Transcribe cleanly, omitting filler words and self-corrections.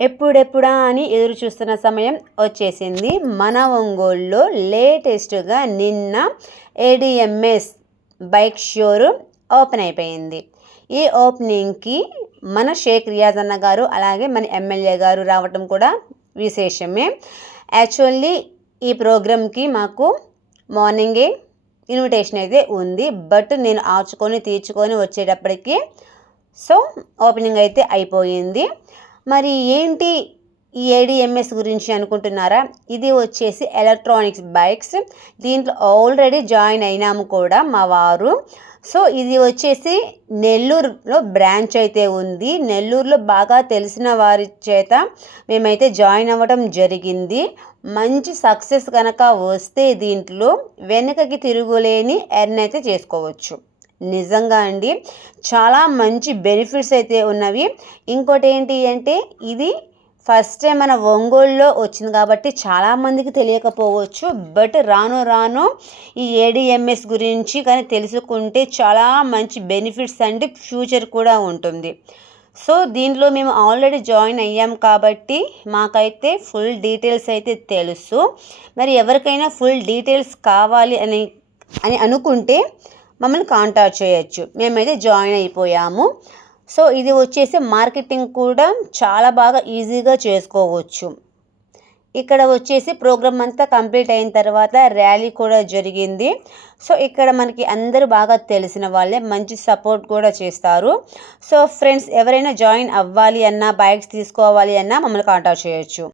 ఎప్పుడెప్పుడా అని ఎదురు చూస్తున్న సమయం వచ్చేసింది. మన ఒంగోలులో లేటెస్ట్‌గా నిన్న ఏడీఎంఎస్ బైక్ షోరూమ్ ఓపెన్ అయిపోయింది. ఈ ఓపెనింగ్‌కి మన షేక్ రియాజ్ అన్న గారు అలాగే మన ఎమ్మెల్యే గారు రావటం కూడా విశేషమే. యాక్చువల్లీ ఈ ప్రోగ్రామ్‌కి మాకు మార్నింగే ఇన్విటేషన్ అయితే ఉంది. బట్ నేను ఆచుకొని తీర్చుకొని వచ్చేటప్పటికి ఓపెనింగ్ అయితే అయిపోయింది. మరి ఏంటి ఈ ఏడీఎంఎస్ గురించి అనుకుంటున్నారా? ఇది వచ్చేసి ఎలక్ట్రానిక్స్ బైక్స్. దీంట్లో ఆల్రెడీ జాయిన్ అయినాము కూడా మా వారు. ఇది వచ్చేసి నెల్లూరులో బ్రాంచ్ అయితే ఉంది. నెల్లూరులో బాగా తెలిసిన వారి చేత మేమైతే జాయిన్ అవ్వడం జరిగింది. మంచి సక్సెస్ కనుక వస్తే దీంట్లో వెనుకకి తిరుగులేని ఎర్న్ అయితే చేసుకోవచ్చు. నిజంగా అండి, చాలా మంచి బెనిఫిట్స్ అయితే ఉన్నవి. ఇంకోటి ఏంటి అంటే ఇది ఫస్ట్ టైం మన ఒంగోలులో వచ్చింది కాబట్టి చాలామందికి తెలియకపోవచ్చు. బట్ రాను రాను ఈ ఏడీఎంఎస్ గురించి కానీ తెలుసుకుంటే చాలా మంచి బెనిఫిట్స్ అంటే ఫ్యూచర్ కూడా ఉంటుంది. దీంట్లో మేము ఆల్రెడీ జాయిన్ అయ్యాం కాబట్టి మాకైతే ఫుల్ డీటెయిల్స్ అయితే తెలుసు. మరి ఎవరికైనా ఫుల్ డీటెయిల్స్ కావాలి అని అనుకుంటే మమ్మల్ని కాంటాక్ట్ చేయొచ్చు. మేమైతే జాయిన్ అయిపోయాము. ఇది వచ్చేసి మార్కెటింగ్ కూడా చాలా బాగా ఈజీగా చేసుకోవచ్చు. ఇక్కడ వచ్చేసి ప్రోగ్రామ్ అంతా కంప్లీట్ అయిన తర్వాత ర్యాలీ కూడా జరిగింది. ఇక్కడ మనకి అందరూ బాగా తెలిసిన వాళ్ళే, మంచి సపోర్ట్ కూడా చేస్తారు. ఫ్రెండ్స్ ఎవరైనా జాయిన్ అవ్వాలి అన్నా, బైక్స్ తీసుకోవాలి అన్నా మమ్మల్ని కాంటాక్ట్ చేయొచ్చు.